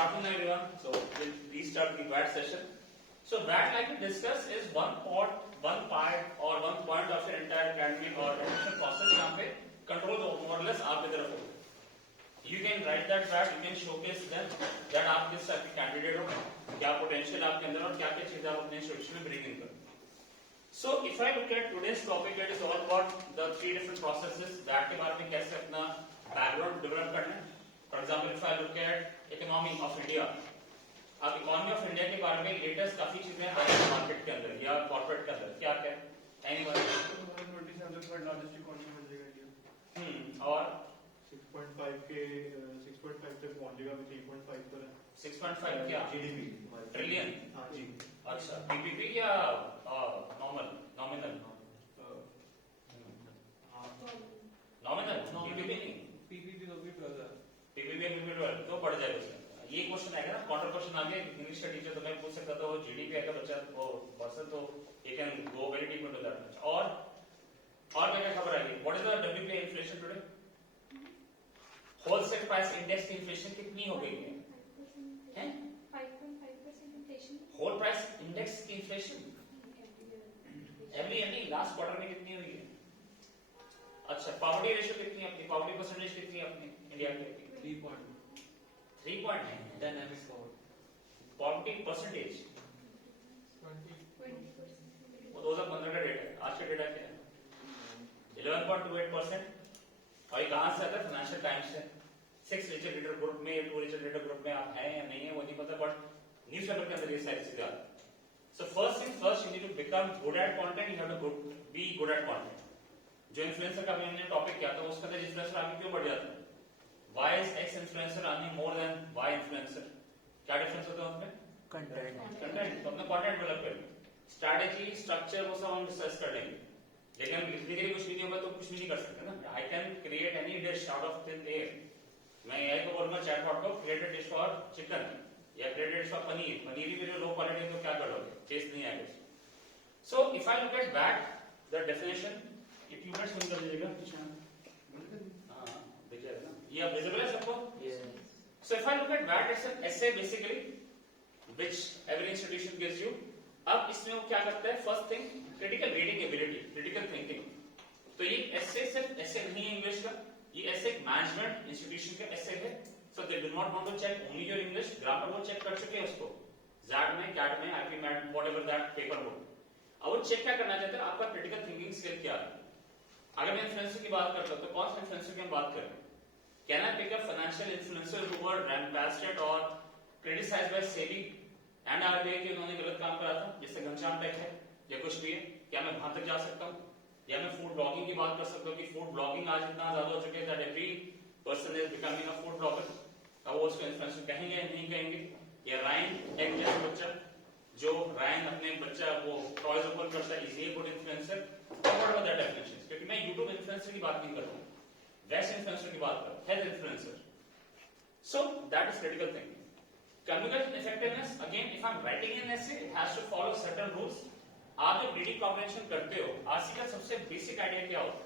afternoon, everyone. So we'll restart the BAT session. So BAT, like we discussed, is one part, or one point of your entire academic or admission process. यहाँ पे control more or less आप की तरफ हो. You can write that BAT. You can showcase them that आप किस type के candidate हो, क्या potential आपके अंदर और क्या क्या चीजें आप अपने institution में bring in करो. So if I look at today's topic, it is all about the three different processes. BAT के बारे में कैसे अपना background develop करना है. For example, if I look at economy of India, अब इकोनॉमी ऑफ इंडिया के बारे में लेटेस्ट काफी चीजें आई हैं मार्केट के अंदर या कॉर्पोरेट के अंदर. क्या क्या एनीवन 27 लार्जेस्ट इकोनॉमी बन जाएगा इंडिया. और 6.5 तक पहुंचेगा. अभी 3.5 पर है. 6.5 क्या जीडीपी ट्रिलियन. हाँ जी. अच्छा पीपीपी या नॉमिनल पीपीपी नहीं पीपीपी होगी 12. पीपीपी 12 तो बढ़ जाएगा उसमें. ये क्वेश्चन आएगा ना, काउंटर क्वेश्चन आ गया इंग्लिश का टीचर तो मैं पूछ सकता था वो जीडीपी आएगा बच्चा वो पर्सन तो you can go very deep into that. और क्या क्या खबर आई? What is the WPI inflation today? Wholesale price index की इन्फ्लेशन कितनी हो गई है? 5.5% इन्फ्लेशन. होल प्राइस इंडेक्स की इन्फ्लेशन एवरी लास्ट क्वार्टर में कितनी हुई है? अच्छा पॉवर्टी रेशियो कितनी है अपनी? पॉवर्टी परसेंटेज कितनी है अपनी इंडिया की? 3 पॉइंट है. Dynamic poverty percentage 20%. वो 2015 का डेटा है. आज का डेटा क्या है? 11.28%. और ये कहां से आता है? फाइनेंशियल टाइम्स से. 6 रिचर रीडर ग्रुप में या 2 रिचर रीडर ग्रुप में आप हैं या नहीं है वो नहीं पता, बट न्यूज़पेपर के अंदर ये सारी चीजें आती है. So first thing first, you need to become good at content. You have to be good at content. जो इन्फ्लुएंसर का हमने टॉपिक किया था उसका इन्फ्लुएंसर आगे क्यों बढ़ जाता है? Why is X influencer earning more than Y influencer? क्या डिफरेंस होता है उनमें? कंटेंट. तो अपना कंटेंट डेवलप करेंगे. स्ट्रैटेजी स्ट्रक्चर वो सब हम डिस्कस कर लेंगे. लेकिन लिखने के लिए कुछ भी नहीं होगा तो कुछ भी नहीं कर सकते ना. I can create any dish out of thin air. मैं यही को बोलूंगा चैटबॉट को create a dish for chicken या create a dish for paneer. Paneer भी मेरे लो क्वालिटी है तो क्या करोगे? टेस्ट नहीं आएगा. So if I look at back the definition, ये ट्यूबर्स सुन कर लीजिएगा. ये विजिबल है सबको? So if I look at that, it's an essay basically which every institution gives you. अब इसमें वो क्या करता है? First thing, critical reading ability, critical thinking. तो ये essay सिर्फ essay नहीं है इंग्लिश का. ये essay मैनेजमेंट इंस्टीट्यूशन का essay है. So they do not want to check only your English grammar. वो चेक कर चुके हैं उसको ZAT में, CAT में, IP में, whatever that paper हो. अब वो चेक क्या करना चाहते हैं? आपका critical thinking skill क्या है? अगर मैं इन्फ्लुएंसर की बात करता हूँ तो कौन सा इन्फ्लुएंसर की हम बात करें? Can I pick up financial influencers who were rampasted or criticized by SEBI and RBI कि उन्होंने गलत काम करा था, जैसे घनश्याम टेक है या कुछ भी है? क्या मैं वहां तक जा सकता हूँ? या मैं फूड ब्लॉगिंग की बात कर सकता हूँ कि फूड ब्लॉगिंग आज इतना ज्यादा हो चुके हैं that every person is becoming a food blogger. अब वो उसको इन्फ्लुएंसर कहेंगे या नहीं कहेंगे? या रायन टेक जैसा बच्चा जो रायन अपने बच्चा वो टॉयज ओपन करता है, is he good influencer? What about that definition? क्योंकि मैं यूट्यूब इन्फ्लुएंसर की बात नहीं कर रहा हूँ, वैसे इन्फ्लुएंसर की बात करो, health influencer. So that is critical thinking. Communication effectiveness, again if I am writing an essay it has to follow certain rules. आप जब रीडिंग कॉम्प्रिहेंशन करते हो, आरसी का सबसे बेसिक आइडिया क्या होता है?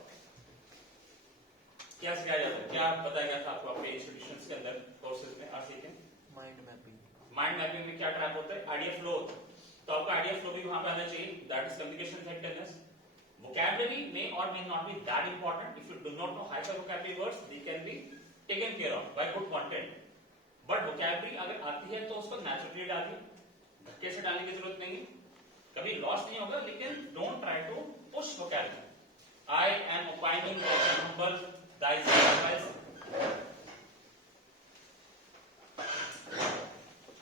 क्या सिखाया जाता है? क्या बताया गया था आपको अपने इंस्टीट्यूशंस के अंदर कोर्सेज में आरसी के? Mind mapping. माइंड मैपिंग में क्या ट्रैक होता है? आइडिया फ्लो होता है. तो आपका आइडिया फ्लो भी वहां पे आना चाहिए. That is communication effectiveness. Vocabulary may or may not be that important. If you do not know hyper vocabulary words, they can be taken care of by good content. But vocabulary अगर आती है तो उसको naturally डालिए, धक्के से डालने की जरूरत नहीं. कभी लॉस नहीं होगा, लेकिन don't try to push vocabulary. I am opining like a humble thyself.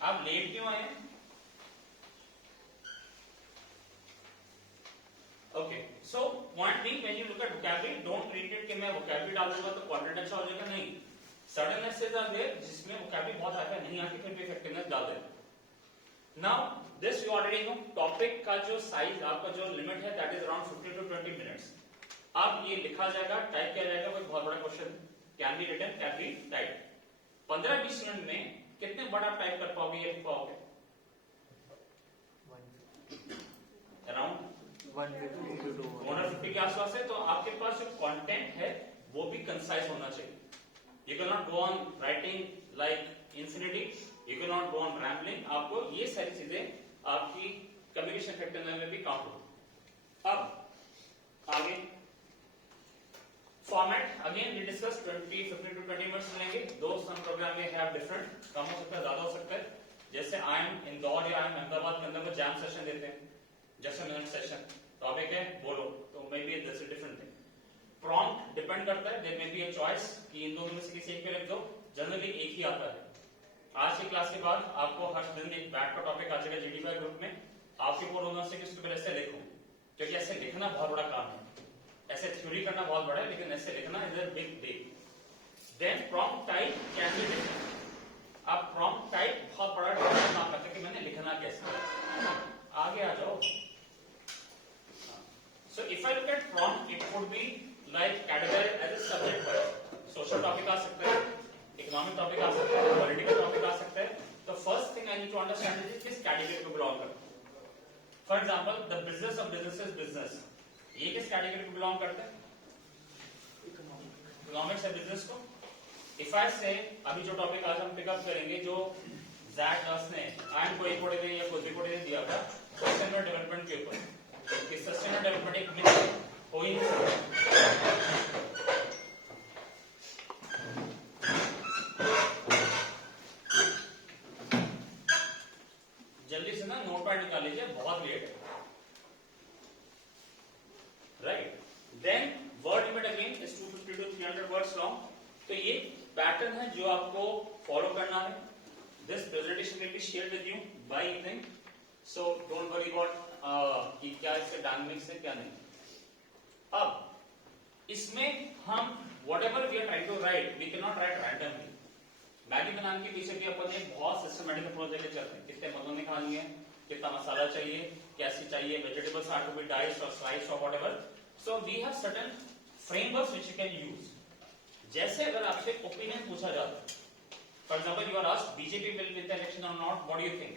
आप लेट क्यों आए? Okay, so point being, when you look at vocabulary, don't treat it कि मैं vocabulary डालूंगा तो content अच्छा हो जाएगा. नहीं, certain essays are there जिसमें vocabulary बहुत आता है, नहीं आती फिर भी effectiveness डाल देना. Now this you already know. Topic का जो size आपका जो limit है that is around 15 to 20 minutes. अब ये लिखा जाएगा, टाइप किया जाएगा. कोई बहुत बड़ा question can be written, can be typed. 15-20 minute में कितने वर्ड आप टाइप कर पाओगे? ये लिख पाओगे अराउंड 150 के आसपास है. तो आपके पास जो कंटेंट है वो भी कंसाइज होना चाहिए. You cannot go on writing like infinity. You can not go on rambling, आपको ये सारी चीजें आपकी कम्युनिकेशन इफेक्टिवनेस में भी काउंट हो। अब आगे format, again we discuss 15 to 20 minutes लेंगे। दो सम प्रोग्राम में हैव डिफरेंट, कम हो सकता है ज्यादा हो सकता है। जैसे आई एम इंदौर या आई एम अहमदाबाद के अंदर वो जैम सेशन देते हैं, just a minute session, topic है बोलो, तो maybe that's a different thing. Prompt depend करता है, there may be a choice कि इन दोनों में से किसी एक पे रख दो, जनरली एक ही आता है। आज की क्लास के बाद आपको हर दिन एक बैक का टॉपिक आ जाएगा GD5 ग्रुप में, आपके ऊपर होना से कि उसके पहले ऐसे लिखो, क्योंकि ऐसे लिखना बहुत बड़ा काम है। ऐसे थ्योरी करना बहुत बड़ा है, लेकिन ऐसे लिखना is a big deal. Then prompt type can be different. अब प्रॉम्प्ट टाइप बहुत बड़ा डिफरेंस काम करता है कि मैंने लिखना कैसे। आगे आ जाओ। So if I look at prompt, it would be like categorized as a subject wise. Social topic आ सकता है, economic topic आ सकता है, political topic आ सकता है। तो first thing I need to understand is किस category को belong करता है। For example, the business of businesses business, ये किस category को belong करता है? Economics है business को। If I say अभी जो topic आज हम pick up करेंगे, जो Zach Doss ने and कोई कोडिंग या कोई कोडिंग दिया था sustainable development के ऊपर, कि सस्टेनेबल डेवलपमेंट एक मिथ हो ही नहीं सकता। जल्दी से ना नोटपैड निकाल लीजिए, बहुत लेट है। Right, then word limit again is 250 to 300 words long. तो ये पैटर्न है जो आपको फॉलो करना है। This presentation will be shared with you by evening, so don't worry about कि क्या इससे डायनामिक्स है क्या नहीं। अब इसमें हम whatever we are trying to write, we cannot write randomly। Maggi बनाने के पीछे भी अपन एक बहुत सिस्टमेटिक अप्रोच लेके चलते हैं। कितने मसाले खानी है, कितना मसाला चाहिए, कैसी चाहिए, vegetables are to be diced और स्लाइस्ड और whatever. So we have certain frameworks which you can use. जैसे अगर आपसे ओपिनियन पूछा जाता है, for example you are asked BJP will win the election or not, what do you think?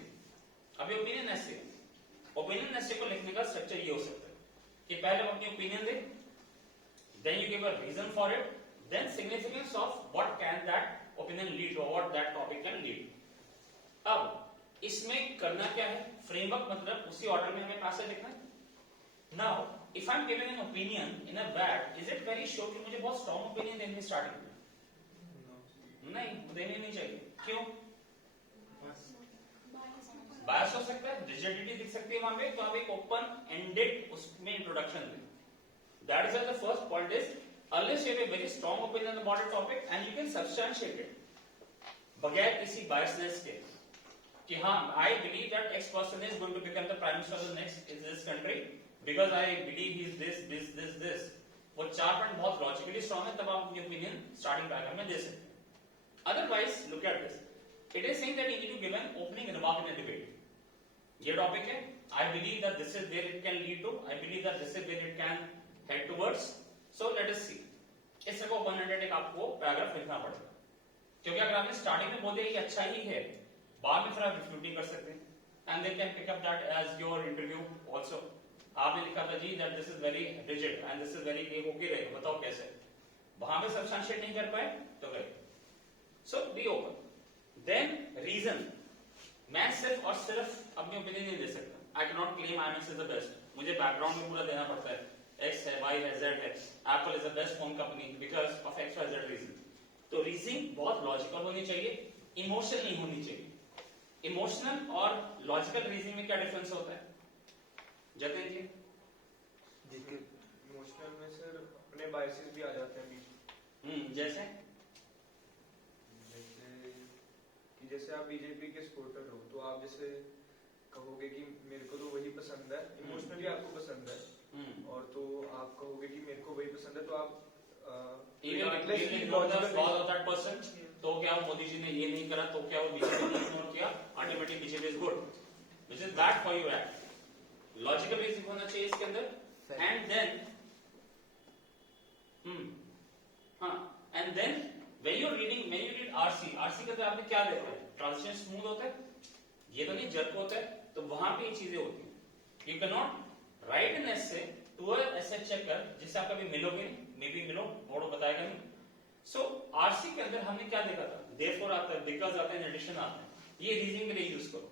अभी opinion ऐसे है। ओपिनियन ऐसे को लिखने का स्ट्रक्चर ये हो सकता है कि पहले हम अपनी ओपिनियन दें, then you give a reason for it, then significance of what can that opinion lead or what that topic can lead. अब इसमें करना क्या है, फ्रेमवर्क मतलब उसी ऑर्डर में हमें पैसेज लिखना है। Now if I am giving an opinion in a bag, is it very sure कि मुझे बहुत स्ट्रॉन्ग ओपिनियन देनी है स्टार्टिंग में? नहीं, देनी नहीं चाहिए। क्यों? बायस हो सकता है, रिजिडिटी दिख सकती है वहां पे, तो आप एक ओपन एंडेड उसमें इंट्रोडक्शन दें। That is the first point is unless you have a very strong opinion about a topic and you can substantiate it बगैर किसी बायसनेस के कि हाँ I believe that X person is going to become the prime minister of the next in this country because I believe he is this. वो चार point बहुत logically strong है, तब आप अपनी ओपिनियन स्टार्टिंग पैराग्राफ में दे सकते हैं। Otherwise look at this, it is saying that you need to give an opening remark in a debate. ये टॉपिक है, I believe that this is where it can lead to, I believe that this is where it can head towards, so let us see. इस तरह open ended एक आपको paragraph लिखना पड़ेगा, क्योंकि अगर आपने स्टार्टिंग में बोल दिया कि अच्छा ही है, बाद में फिर आप रिफ्यूट नहीं कर सकते, and they can pick up that as your interview also. आपने लिखा था जी that this is very rigid and this is very okay रहेगा, बताओ कैसे, वहां पे सब्सटेंशिएट नहीं कर पाए तो गए। सो बी ओपन। देन रीजन, मैं सिर्फ और सिर्फ अपनी ओपिनियन नहीं दे सकता। I can not claim IMX is the best, मुझे बैकग्राउंड में पूरा देना पड़ता है, X है, Y है, Z है, Apple is the best phone company because of X Y Z reason। तो रीजनिंग बहुत लॉजिकल होनी चाहिए, इमोशनल नहीं होनी चाहिए। इमोशनल और लॉजिकल रीजनिंग में क्या डिफरेंस होता है जतिन जी? इमोशनल में सर अपने बायसेस भी आ जाते हैं बीच। जैसे कि जैसे आप बीजेपी के सपोर्टर हो तो आप जैसे कहोगे कि मेरे को तो वही पसंद है, इमोशनली आपको पसंद है, और तो आप कहोगे कि मेरे को वही पसंद है, तो आप तो क्या मोदी जी ने ये नहीं करा, तो क्या वो बीजेपी ने इग्नोर किया, ultimately BJP is good, which is bad for your act. Logical reasoning होना चाहिए इसके अंदर। And then and then when you reading, when you read RC के अंदर आपने क्या देखा है, ट्रांजिशन स्मूथ होता है, ये तो नहीं जर्क होता है, तो वहां पे ये चीजें होती है। You can not write an essay to a essay checker जिससे आप कभी मिलोगे नहीं, मे बी मिलो, बोर्ड बताएगा नहीं। सो आरसी के अंदर हमने क्या देखा था, देयरफॉर आता है, बिकॉज आता है, एडिशन आता है। ये रीजनिंग के लिए यूज करो।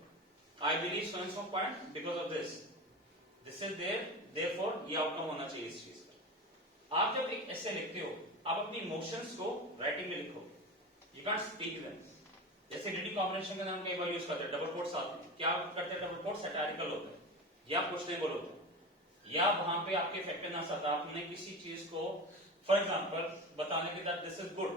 I believe so and so point because of this this is therefore ये आउटकम होना चाहिए इस चीज का। आप जब एक ऐसे लिखते हो आप अपनी इमोशंस को राइटिंग में लिखोगे, यू कांट स्पीक देम। जैसे रीडिंग कॉम्बिनेशन का नाम कई बार यूज करते हैं, डबल कोट्स आते हैं। क्या करते हैं डबल कोट? सैटारिकल होता है या क्वेश्चनेबल होता है, या वहां पे आपके इफेक्टिवनेस आता है। आपने किसी चीज को फॉर एग्जांपल बताने के दैट दिस इज गुड,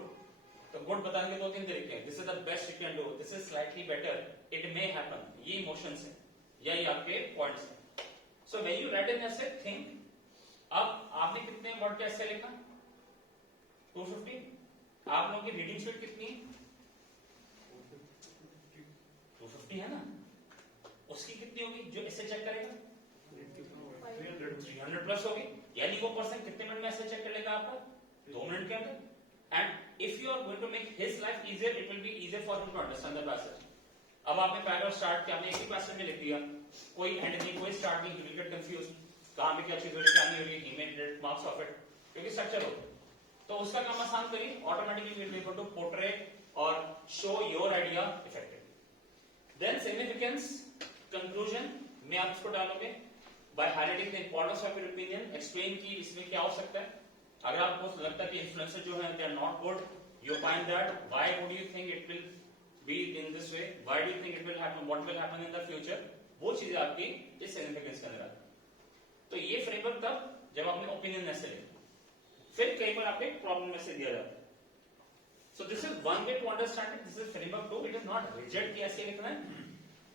तो गुड बताने के दो तीन तरीके हैं। This is the best you can do, this is slightly better, it may happen. ये इमोशंस है या ये आपके पॉइंट्स हैं। So when you right an essay think, अब आपने कितने वर्ड का एसे लिखा? 250। आप लोगों की रीडिंग स्पीड कितनी है? 250 है ना? उसकी कितनी होगी जो ऐसे चेक करेगा? 300 प्लस होगी। यानी वो पर्सन कितने मिनट में ऐसे चेक कर लेगा आपका? 2 मिनट के अंदर। And if you are going to make his life easier, it will be easier for him to understand the passage. अब आपने पैराग्राफ स्टार्ट किया, आपने एक ही पैसेज में लिख दिया, कोई एंड नहीं, कोई स्टार्ट नहीं, ही विल गेट कंफ्यूज्ड, कहां पे क्या चीज हो रही है क्या नहीं हो रही, he may get marks of it, क्योंकि स्ट्रक्चर होता है। तो उसका काम आसान करिए, automatically will be able to portray और show your idea effectively. Then significance, conclusion में आप इसको डालोगे by highlighting the importance of your opinion, explain की इसमें क्या हो सकता है। अगर आपको लगता है कि इन्फ्लुएंसर जो है they are not good, you find that why would you think it will be in this way, why do you think it will happen, what will happen in the future, वो चीजें आपकी इस significance के अंदर आती है। तो ये फ्रेमवर्क तब जब आपने ओपिनियन में से लिखा। फिर कई बार आपको एक प्रॉब्लम में से दिया जाता है। So this is one way to understand it, this is framework 2, it is not rigid कि ऐसे लिखना है।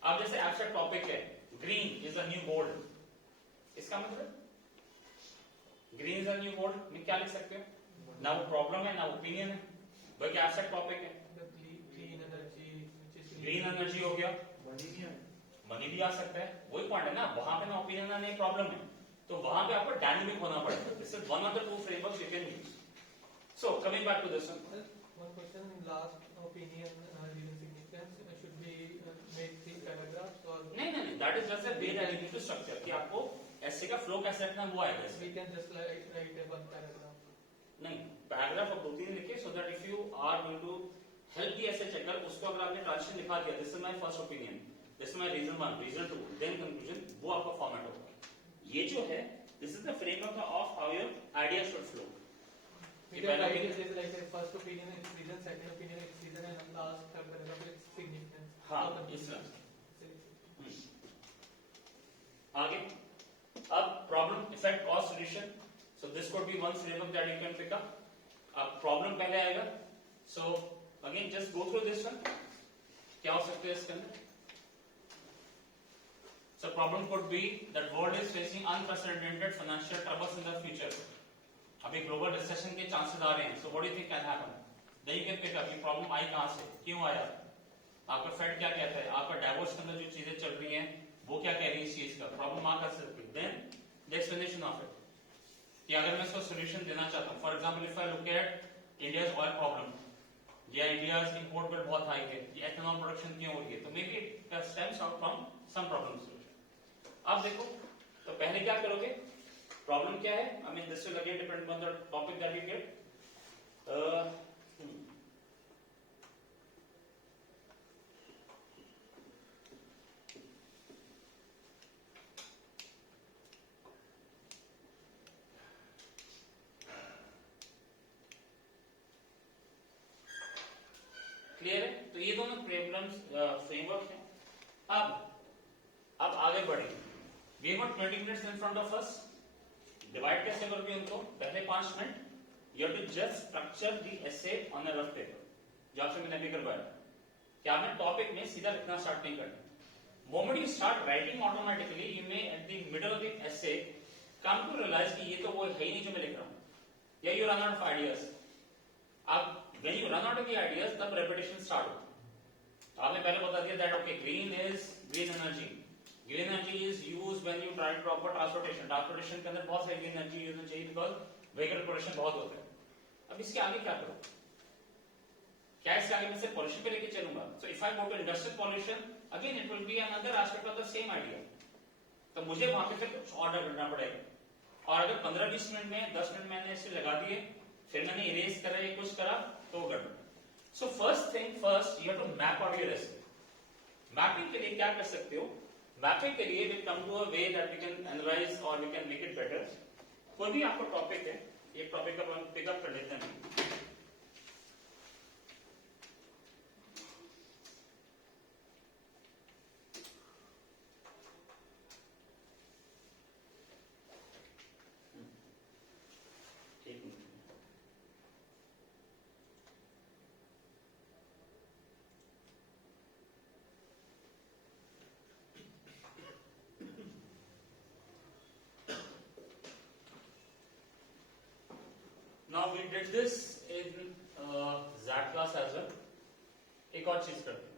अब जैसे एब्स्ट्रैक्ट टॉपिक है, green is a new gold, इसका मतलब green is a new gold में क्या लिख सकते हो? ना वो प्रॉब्लम है ना ओपिनियन है, बल्कि एब्स्ट्रैक्ट टॉपिक है। ग्रीन एनर्जी हो गया, मनी भी आ सकता है, वही पॉइंट है ना, वहां पे ना ओपिनियन है ना प्रॉब्लम है, तो वहां पे आपको डायनामिक होना पड़ेगा। This is one of the 2 frameworks you can use. So coming back to this one question in last opinion reading significance should be make 3 paragraphs or नहीं, that is just a way that you need to structure कि आपको ऐसे का flow कैसे रखना है वो आएगा इसमें। we can just write a 1 paragraph. नहीं, पैराग्राफ आप 2-3 लिखिए so that if you are going to help the essay checker, उसको अगर आपने ट्रांजिशन लिखा दिया, this is my first opinion, this is my reason 1, reason 2, then conclusion, वो आपका फॉर्मेट होगा। ये जो है this is the framework of how your idea should flow. We can write it as like a first opinion is reason, second opinion is reason, and last third paragraph is significance. हाँ, Or the- इस तरह से। आगे अब problem, effect, cause, solution. So this could be one framework that you can pick up. अब problem पहले आएगा, so again just go through this one, क्या हो सकते हैं इसके अंदर। So problem could be that world is facing unprecedented financial troubles in the future. अभी ग्लोबल रिसेशन के चांसेस आ रहे हैं, so what do you think can happen? Then you can pick up ये प्रॉब्लम आई कहां से, क्यों आया, आपका फेड क्या कहता है, आपका डाइवोर्स के अंदर जो चीजें चल रही हैं वो क्या कह रही है इस चीज का, प्रॉब्लम आ कर सकती है। Then the explanation of it, कि अगर मैं इसको सोल्यूशन देना चाहता हूं, for example if I look at India's oil problem, या इंडियाज इंपोर्ट बिल बहुत हाई है, या एथेनॉल प्रोडक्शन क्यों हो रही है, तो maybe it stems out from some problem solution. अब देखो, तो पहले क्या करोगे, प्रॉब्लम क्या है, I mean this will again depend on the topic that you get. Clear है? तो ये दोनों प्रॉब्लम्स फ्रेमवर्क है। अब आगे बढ़े, we got 20 minutes in front of us, divide कैसे करोगे उनको, पहले 5 minute you have to just structure the essay on a rough paper, जो आपसे मैंने अभी करवाया। क्या मैं टॉपिक में सीधा लिखना स्टार्ट नहीं करना, moment you start writing automatically you may at the middle of the essay come to realise कि ये तो वो है ही नहीं जो मैं लिख रहा हूं, या you run out of ideas. अब when you run out of the ideas तब repetition start होता है। आपने पहले बता दिया that okay green is green energy, green energy is used when you try proper transportation, transportation के अंदर बहुत सारी green energy यूज होनी चाहिए because vehicle pollution बहुत होता है। अब इसके आगे क्या करो, क्या इसके आगे मैं सिर्फ pollution पे लेके चलूंगा, so if I go to industrial pollution again it will be another aspect of the same idea, तो मुझे वहां पे फिर कुछ ऑर्डर करना पड़ेगा। और अगर 15-20 मिनट में 10 मिनट मैंने इसे लगा दिए, फिर मैंने इरेज करा या कुछ करा, तो गड़बड़। So first thing first, you have to map out your essay. Mapping के लिए क्या कर सकते हो? मैपिंग के लिए will come to a way that we can analyse और we can make it better. कोई भी आपको टॉपिक है, एक टॉपिक का हम पिकअप कर लेते हैं. एक minute. Now we did this in ZAT class as well. एक और चीज करते हैं.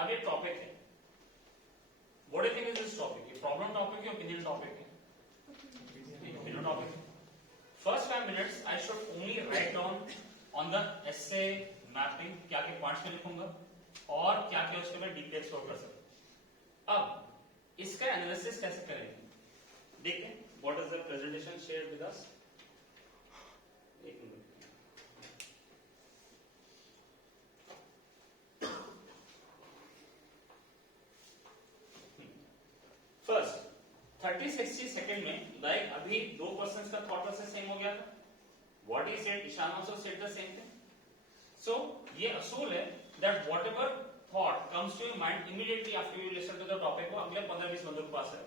अब ये टॉपिक है. What do you think is this topic? ये प्रॉब्लम टॉपिक है, ओपिनियन टॉपिक है? ओपिनियन टॉपिक है. First 5 minutes I should only write down on the essay mapping क्या के पॉइंट्स में लिखूंगा और क्या क्या उसके मैं डीपली एक्सप्लोर कर सकता. अब इसका एनालिसिस कैसे करेंगे देखिए. What is the presentation shared with us? एक मिनट. फर्स्ट 30-60 सेकंड में लाइक अभी दो पर्सन्स का थॉट प्रोसेस सेम हो गया था. What he said, Ishan also said the same thing. So ये असूल है that whatever thought comes to your mind immediately after you listen to the topic, वो अगले 15-20 बंदों के पास है.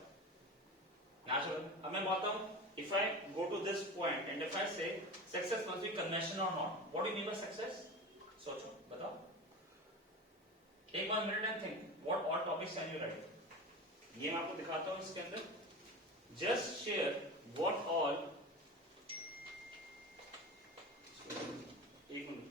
नेचुरल. अब मैं बोलता हूं, if I go to this point and if I say success must be convention और not, what do you mean by success? सोचो, बताओ. Take 1 minute and think what all topics can you write. ये मैं आपको दिखाता हूं इसके अंदर. Just share what all. एक मिनट.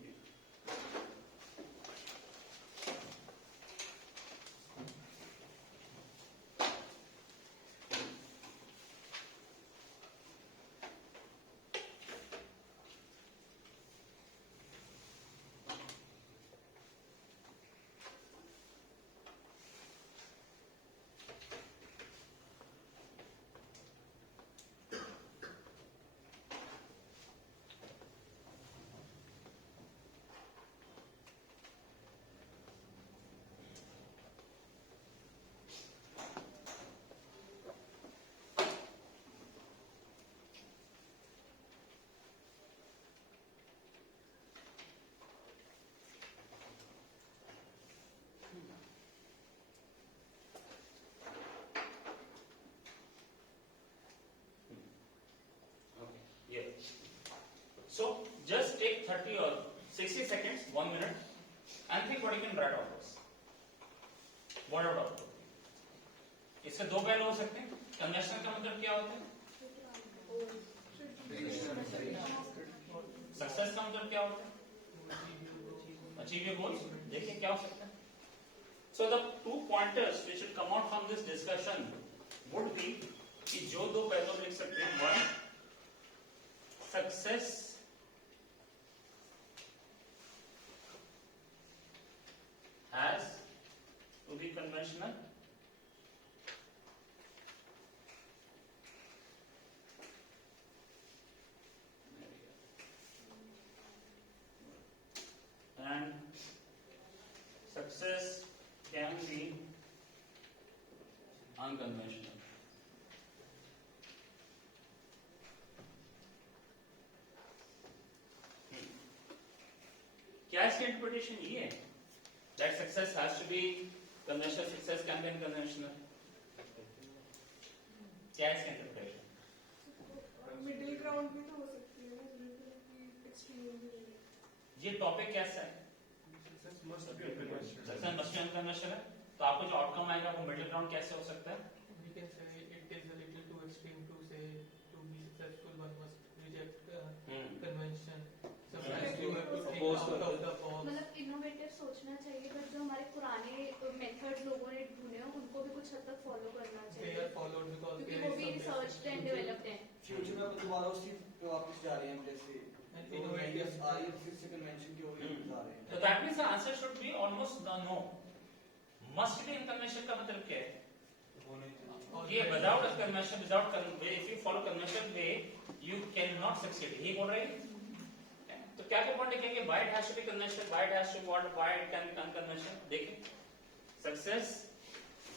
So just take 30 or 60 seconds, 1 minute, and think what you can write out of this. What out of it? इसके दो पहलू हो सकते हैं. कन्वेंशनल का मतलब क्या होता है? सक्सेस का मतलब क्या होता है? Achieve your goals. देखिए क्या हो सकता है. So the 2 pointers which will come out from this discussion would be कि जो दो पहलू लिख सकते हैं. One, success has to be conventional. And success can be unconventional. क्या इसकी इंटरप्रिटेशन ये है? That success has to be conventional, success can be unconventional. क्या है इसका इंटरप्रिटेशन? मिडिल ग्राउंड भी तो हो सकती है ना, बिल्कुल कि एक्सट्रीम भी नहीं. ये टॉपिक कैसा है? Success must B conventional. Success must B unconventional है. तो आपको जो आउटकम आएगा वो मिडिल ग्राउंड कैसे हो सकता है? We can say it is a little too extreme to say to be successful one must reject conventional पुराने मेथड्स लोगों ने ढूंढे हैं उनको भी कुछ हद तक फॉलो करना they चाहिए, are followed because क्योंकि there वो is भी some रिसर्च एंड डेवलप्ड हैं। फ्यूचर में अपन दोबारा उसी पे वापस जा रहे हैं जैसे And innovative फिर से कन्वेंशन के ओर जा रहे हैं। So that means the answer should be almost no. Must be in convention का मतलब क्या है? ये without a convention, without if you follow convention way, you cannot succeed. यही बोल रहे हैं? तो क्या क्या पॉइंट लिखेंगे? Why it has to be conventional? Why it has to be what? Why it can be unconventional? देखिए, success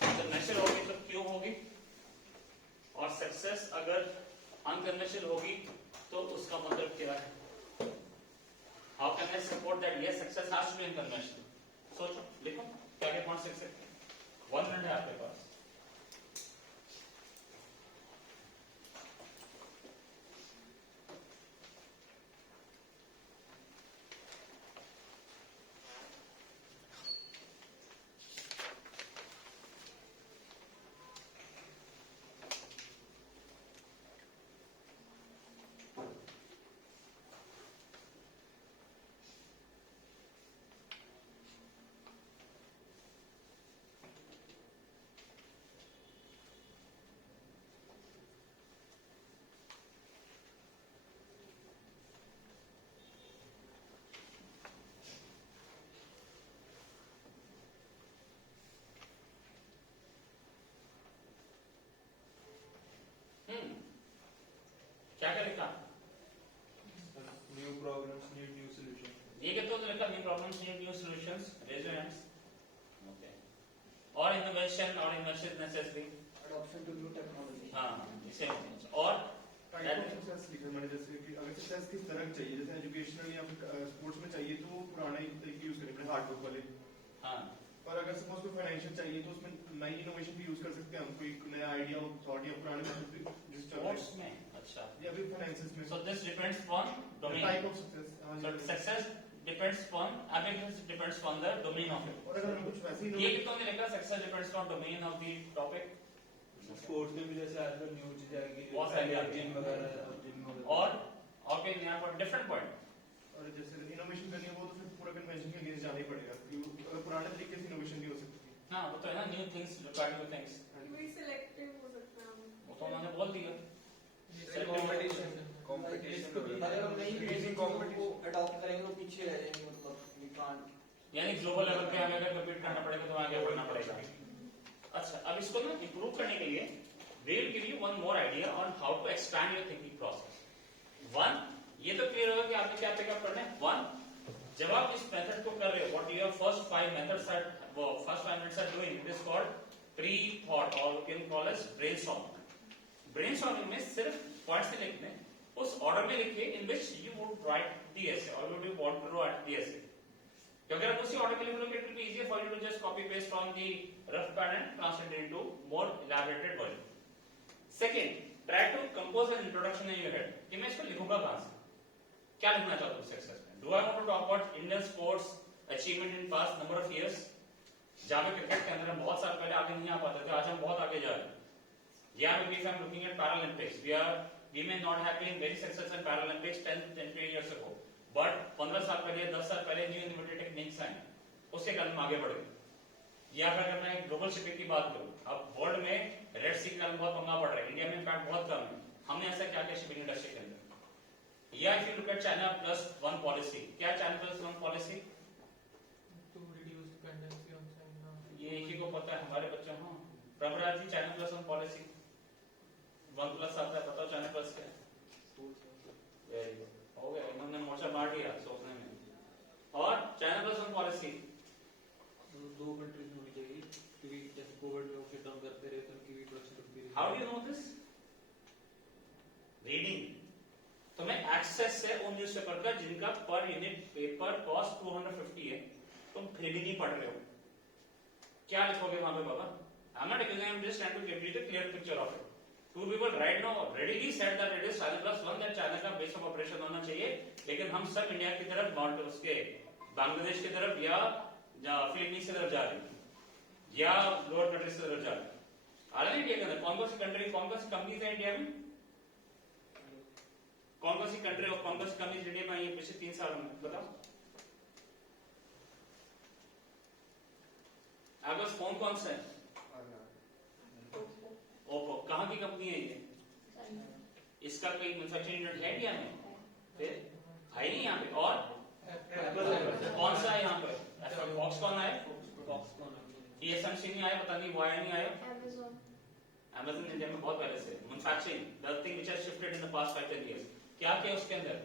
conventional होगी तो क्यों होगी? और success अगर unconventional होगी तो उसका मतलब क्या है? How can I support that? Yes, success has to be unconventional. सोचो, लिखो, क्या क्या पॉइंट लिख सकते हैं? 1 मिनट है आपके पास। क्या क्या लिखा? New problems need new solution. ये क्या तो लिखा? New problems need new solutions. Raise your hands. Okay. और innovation necessary. Adoption to new technology. हाँ, इसे और टाइप ऑफ सक्सेस लिखा मैंने, जैसे कि अगर सक्सेस किस तरह की चाहिए, जैसे एजुकेशनल या स्पोर्ट्स में चाहिए तो वो पुराना ही तरीके यूज करें, हार्ड बुक वाले। हाँ, और अगर सपोज कोई फाइनेंशियल चाहिए तो उसमें नई इनोवेशन भी यूज कर सकते हैं हम, कोई नया आइडिया हो, थॉट या पुराने मेथड जिस चल रहे स्पोर्ट्स में अच्छा। या भी फाइनेंसेस में। So this depends upon domain. Type of success. So success depends upon, happiness depends upon the domain of it. और अगर हमें कुछ वैसे ये ही कितनों ने लिखा? Success depends on domain of the topic. Sports में भी जैसे आजकल न्यू चीज आएगी, बहुत सारी आती हैं। जिम वगैरह और फिर यहाँ पर डिफरेंट पॉइंट। और जैसे इनोवेशन करनी है वो तो फिर पूरा कन्वेंशन के अगेंस्ट जाना ही पड़ेगा, क्योंकि अगर पुराने तरीके से इनोवेशन नहीं हो सकती। हाँ, वो तो है ना, new things, look new things. वही सिलेक्टिव हो सकता है। वो तो उन्होंने बोल दिया। कंपटीशन अगर हम नई क्रिएटिव को अडॉप्ट करेंगे तो पीछे रह जाएंगे, मतलब वी कांट। यानी ग्लोबल लेवल पे हमें अगर कम्पीट करना पड़ेगा तो आगे बढ़ना पड़ेगा। अच्छा, अब इसको ना इंप्रूव करने के लिए we will give you one more idea on how to expand your thinking process. One, ये तो क्लियर होगा कि आपने क्या पिकअप करना है। One, जब आप इस मेथड को कर रहे हो, what your first 5 minutes are doing, it is called pre-thought or you can call as brainstorming. Brainstorming में सिर्फ पॉइंट्स नहीं लिखने, उस ऑर्डर में लिखिए in which you would write the essay or would you want to write the essay. क्योंकि अगर उसी ऑर्डर में लिख लोगे, it will be easier for you to just copy paste from the rough pad and translate it into more elaborated version. Second, try to compose an introduction in your head कि मैं इसको लिखूंगा कहां से, क्या लिखना चाहता हूं सक्सेस में। Do I want to talk about Indian sports achievement in past number of years? जहां पे क्रिकेट के अंदर हम बहुत साल पहले आगे नहीं आ पाते थे, आज हम बहुत आगे जा रहे हैं। Yeah, maybe if I'm looking at Paralympics, we may not have been very successful in Paralympics 10 years ago, but 15 साल पहले, 10 साल पहले न्यू इनोवेटिव टेक्निक्स आई, उसके कारण हम आगे बढ़ गए। या फिर मैं ग्लोबल शिपिंग की बात करूं, अब वर्ल्ड में रेड सी का बहुत पंगा पड़ रहा है, इंडिया में इम्पैक्ट बहुत कम है। हमने ऐसा क्या किया शिपिंग इंडस्ट्री के अंदर? या if you look at China plus 1 policy, क्या China plus 1 policy? to reduce dependency on China. ये एक ही को पता है, हमारे बच्चे। हाँ, प्रभराज जी, चाइना प्लस 1 पॉलिसी 1 प्लस आता है, बताओ चाइना प्लस क्या है? वेरी गुड, हो गया, इन्होंने मोर्चा मार दिया सोचने में। और चाइना प्लस 1 पॉलिसी 2 कंट्रीज होनी चाहिए, क्योंकि जैसे कोविड में वो शट डाउन करते रहे तो उनकी भी प्रोडक्शन रुकती रही। How do you know this? Reading. तो मैं एक्सेस है उन न्यूज़पेपर का जिनका पर यूनिट पेपर कॉस्ट 250 है, तुम फिर भी नहीं पढ़ रहे हो, क्या लिखोगे वहां पे बाबा? I'm not accusing, I'm just trying to give you the clear picture of it. Two people right now readily said that it is China plus 1, that China का बेस ऑफ ऑपरेशन होना चाहिए, लेकिन हम सब इंडिया की तरफ, not उसके बांग्लादेश की तरफ या फिलीपींस की तरफ जा रहे हैं या लोअर कंट्रीज की तरफ जा रहे हैं। आ रहे इंडिया के अंदर कौन कौन सी कंट्री, कौन कौन सी कंपनीज है इंडिया में, कौन कौन सी कंट्री और कौन कौन सी कंपनीज इंडिया में आई है पिछले 3 सालों में, बताओ। आपके पास फोन कौन सा है? ओप्पो। कहाँ की कंपनी है ये? इसका कोई मैन्युफैक्चरिंग यूनिट है इंडिया में? फिर है नहीं यहाँ पे। और कौन सा है यहाँ पे? फॉक्सकॉन है? TSMC नहीं आया, पता नहीं वो आया नहीं आया। Amazon इंडिया में बहुत पहले से manufacturing the thing which has shifted in the past 5-10 years. क्या किया उसके अंदर?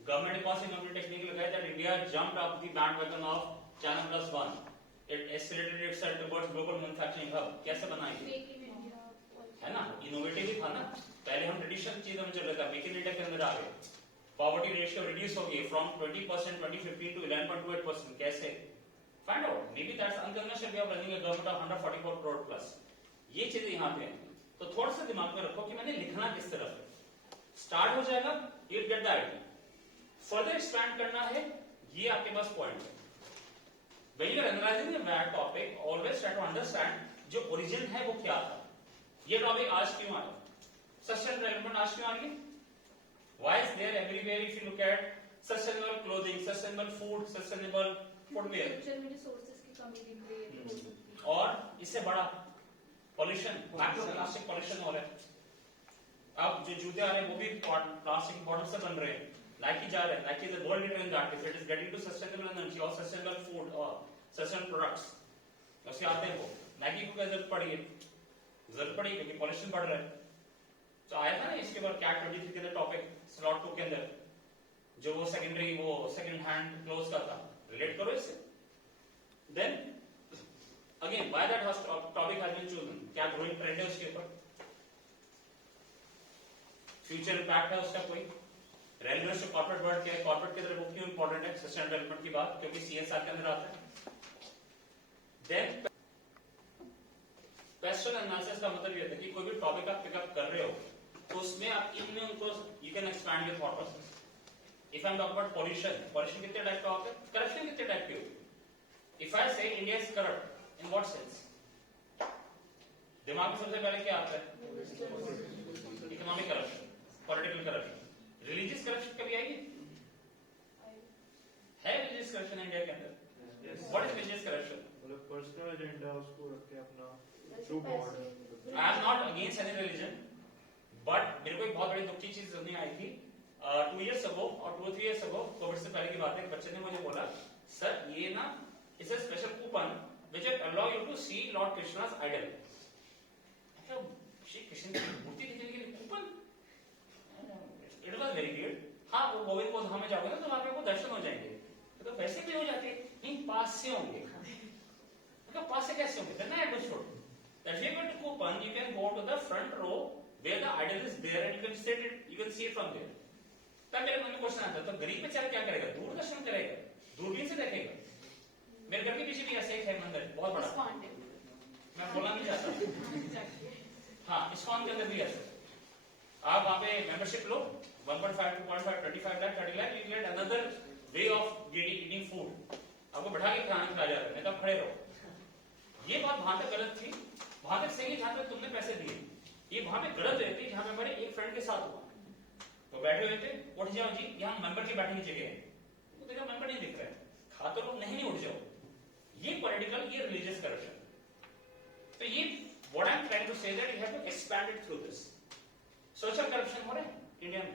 गवर्नमेंट ने कौन सी नई टेक्निक लगाई that India jumped up the bandwagon of China +1. It accelerated itself towards global manufacturing hub. कैसे बनाएंगे? है ना, इनोवेटिव ही था ना। पहले हम ट्रेडिशनल चीजों में चल रहे थे, मेक इन इंडिया के अंदर आ गए। पॉवर्टी रेशियो रिड्यूस हो गई फ्रॉम 20% 2015 टू 11.28%। कैसे? Find out. May be that's unconventional way of running a government of 144 crore plus. ये चीजें यहाँ पे हैं। तो थोड़ा सा दिमाग में रखो कि मैंने लिखना किस तरफ है। स्टार्ट हो जाएगा, you get the idea. Further expand करना है, ये आपके पास पॉइंट है। When you are analyzing a bad topic, always try to understand जो ओरिजिन है वो क्या था। ये टॉपिक आज क्यों आया? सस्टेनेबल डेवलपमेंट आज क्यों आ गई? Why is there everywhere if you look at sustainable clothing, sustainable food, sustainable footwear? Future में रिसोर्सेज की कमी दिख रही है तो हो सकती है। और इससे बड़ा पॉल्यूशन, प्लास्टिक पॉल्यूशन हो रहा है। अब जो जूते आ रहे हैं वो भी प्लास्टिक बॉटल से बन रहे हैं। Nike जा रहे हैं, Nike is a world leader in that. If it is getting to sustainable energy or sustainable food or sustainable products, उससे आते हैं वो। Nike को क्या जरूरत पड़ी है? जरूरत पड़ी क्योंकि पॉल्यूशन बढ़ रहा है। तो आया था ना इसके बाद कैट 23 के अंदर टॉपिक स्लॉट 2 के अंदर जो वो सेकेंडरी वो सेकंड हैंड क्लोज का था। रिलेट करो इससे। Then again why that topic has been chosen? क्या ग्रोइंग ट्रेंड है उसके ऊपर? फ्यूचर इंपैक्ट है उसका कोई? रेलेवेंस टू कॉर्पोरेट वर्ल्ड के कॉर्पोरेट के अंदर वो क्यों इंपॉर्टेंट है? सस्टेनेबल डेवलपमेंट की बात, क्योंकि CSR के अंदर आता है। देन पेस्टल एनालिसिस का मतलब ये होता है कि कोई भी टॉपिक आप पिकअप कर रहे हो तो उसमें आप इनमें उनको you can expand your thought process. If I am talking about pollution, pollution कितने टाइप का होता है? करप्शन कितने टाइप के होते हैं? इफ आई से India is corrupt, in what sense? दिमाग में सबसे पहले क्या आता है? Economic corruption, political corruption. Religious corruption कभी आई है रिलीजियस करप्शन इंडिया के अंदर? What is religious corruption? मतलब पर्सनल एजेंडा उसको रख के अपना through God. I am not against any religion, but मेरे को एक बहुत बड़ी दुख की चीज सुनने आई थी 2 years ago और 2-3 years ago, कोविड से पहले की बात है। एक बच्चे ने मुझे बोला, सर ये ना it's a special coupon which will allow you to see Lord Krishna's idol. Shri Krishna की मूर्ति देखने के लिए coupon? It was very good. हाँ, वो गोविंद को धाम में जाओगे ना तो वहां पे आपको दर्शन हो जाएंगे। तो पैसे भी हो जाते नहीं, पास से होंगे। पास से कैसे होंगे? Then I understood that if you get a coupon you can go to the front row where the idol is there and you can sit it, you can see it from there. तब मेरे मन में question आता है, तो गरीब बेचारा क्या करेगा? दूरदर्शन करेगा, दूरबीन से देखेगा। मेरे घर के पीछे भी ऐसे एक है मंदिर बहुत बड़ा, मैं बोलना नहीं चाहता। हाँ, इस्कॉन के अंदर भी ऐसा। आप वहां पे membership low 1.5 2.5 25 lakh 30 lakh, you get another way of eating food. आपको बैठा के खाना खिलाया जा रहा है, नहीं तो आप खड़े रहो। ये बात वहां तक गलत थी, वहां तक सही जहां तक तुमने पैसे दिए। ये वहां पे गलत रहती जहां पे हमारे एक फ्रेंड के साथ हुआ, तो बैठे हुए थे, उठ जाओ जी, यहाँ मेंबर की बैठने की जगह है, तो देखा मेंबर नहीं दिख रहा है, खा तो लोग नहीं उठ जाओ। ये पॉलिटिकल, ये रिलीजियस करप्शन। तो ये what I am trying to say that you have to expand it through this. Social corruption हो रहा है इंडिया में,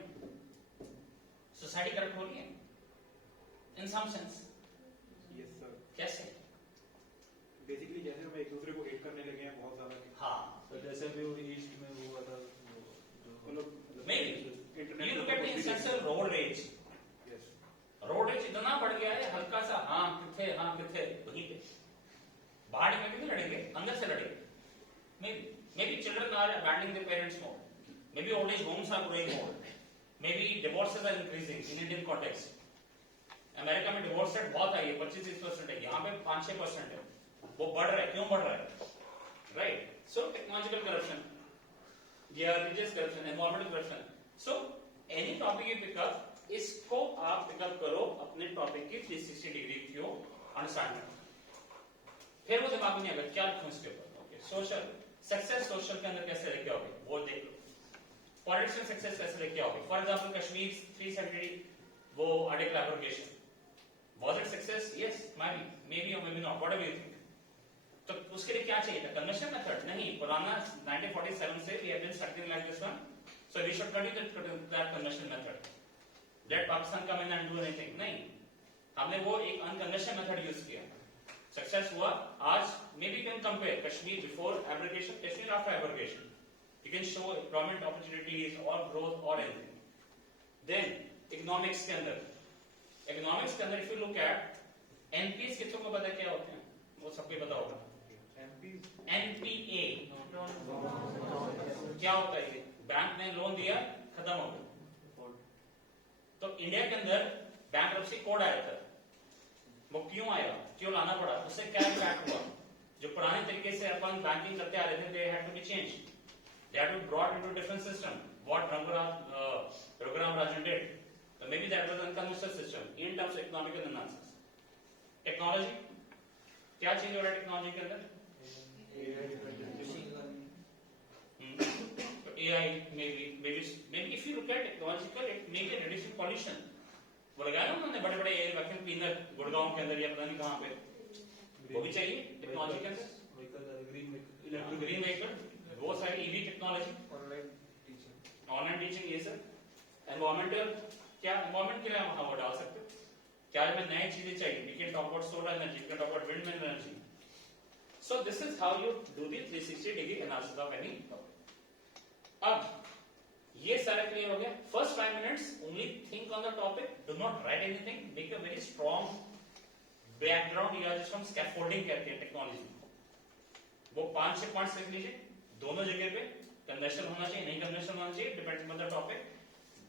सोसाइटी करप्ट हो रही है इन सम सेंस। Yes sir. कैसे? बेसिकली जैसे हम एक दूसरे को हेट करने लगे हैं बहुत ज्यादा। हाँ, तो जैसे भी वो ईस्ट में वो हुआ था, मतलब maybe you look at the instance of road rage. Yes. Road rage इतना बढ़ गया है, हल्का सा हाँ किथे वहीं पे बाहर में भी लड़ेंगे, अंदर से लड़ेंगे। Maybe children are abandoning their parents more. Maybe old age homes are growing more. Maybe divorces are increasing in Indian context. America में डिवोर्स रेट बहुत आई है, 25-30% है, यहाँ पे 5-6% है। वो बढ़ रहा है, क्यों बढ़ रहा है? Right. So technological corruption, religious corruption, environmental corruption. So any topic you pick up, इसको आप पिकअप करो अपने टॉपिक की 360 डिग्री व्यू अंडरस्टैंडिंग। फिर वो दिमाग में नहीं आएगा क्या लिखूं इसके ऊपर। ओके, सोशल सक्सेस, सोशल के अंदर कैसे लेके आओगे वो देख लो। पॉलिटिक्स में सक्सेस कैसे लेके आओगे? फॉर एग्जांपल कश्मीर 370 वो article abrogation, was it success? Yes, maybe or maybe not, whatever you think. तो उसके लिए क्या चाहिए था? कन्वेंशन मेथड नहीं, पुराना 1947 से we have been studying like this one, so we should continue that convention method. Let Pakistan come in and do anything? नहीं, हमने वो एक अनकन्वेंशनल मेथड यूज किया, सक्सेस हुआ. आज maybe you can compare Kashmir before abrogation, Kashmir after abrogation. You can show employment opportunities or growth or anything. Then economics के अंदर if you look at NPs, कितनों को पता है क्या होते हैं? वो सबको पता होगा. NPA क्या होता है? ये बैंक ने लोन दिया, खत्म हो गया. तो इंडिया के अंदर बैंक्रप्सी कोड आया था. वो क्यों आया, क्यों लाना पड़ा, उससे क्या इम्पैक्ट हुआ? जो पुराने तरीके से अपन बैंकिंग करते आ रहे थे, they had to be changed. They had to be brought into a different system. What Raghuram Rajan did. So maybe that was an unconventional system in terms of economic analysis. Technology, क्या change हो रहा है technology के अंदर? AI, maybe if you look at technological, it may be reducing pollution. वो लगाया ना उन्होंने बड़े बड़े एयर वैक्यूम क्लीनर गुड़गांव के अंदर या पता नहीं कहाँ पे, वो भी चाहिए टेक्नोलॉजी के अंदर. ग्रीन व्हीकल, वो सारी EV टेक्नोलॉजी, ऑनलाइन टीचिंग, ये सब. एनवायरमेंटल, क्या एनवायरमेंट के लिए हम वो डाल सकते हैं? क्या हमें नई चीजें चाहिए? We can talk about solar energy, we can talk about wind energy. So this is how you do the 360-degree analysis of any topic. अब ये सारा क्लियर हो गया. First 5 minutes only think on the topic, do not write anything, make a very strong background या जिसको हम scaffolding कहते हैं टेक्नोलॉजी में. वो 5-6 पॉइंट्स लिख लीजिए दोनों जगह पे. कन्वेंशन होना चाहिए, नहीं कन्वेंशन होना चाहिए, depends on the topic.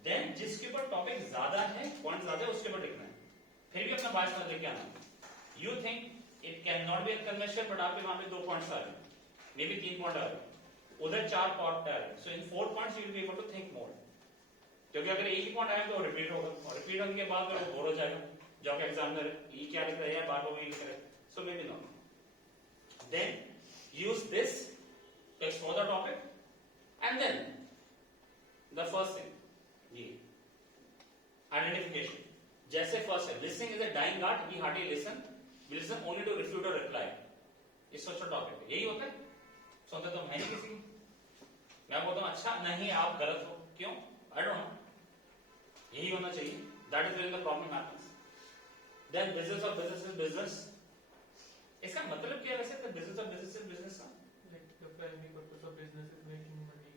Then जिसके ऊपर टॉपिक ज्यादा है, पॉइंट ज्यादा है, उसके ऊपर लिखना है. फिर भी अपना बायस मत लेके आना. You think it can not be unconventional, but आपके वहां पे 2 पॉइंट्स आ रहे हैं, मे बी 3 पॉइंट आ रहे हैं, उधर 4 पॉइंट आ रहे हैं. So in 4 points you will be able to think more. क्योंकि अगर एक ही पॉइंट आए तो रिपीट होगा, और रिपीट होने के बाद वो बोर हो जाएगा. जो आपका एग्जामिनर ये क्या लिख रहा है, बार बार वही लिख रहा है. So maybe not. Then use this to explore the topic, and then the first thing, ये identification. जैसे फर्स्ट है, listening is a dying art, we hardly listen, we listen only to refute or reply. इस social topic पे यही होता है. सुनते तो मैं नहीं किसी, मैं बोलता हूँ अच्छा नहीं आप गलत हो, क्यों? I don't know. यही होना चाहिए. That is where the problem happens. Then business of business is business. इसका मतलब क्या है वैसे? The business of business is business. Like the primary purpose of business is making money.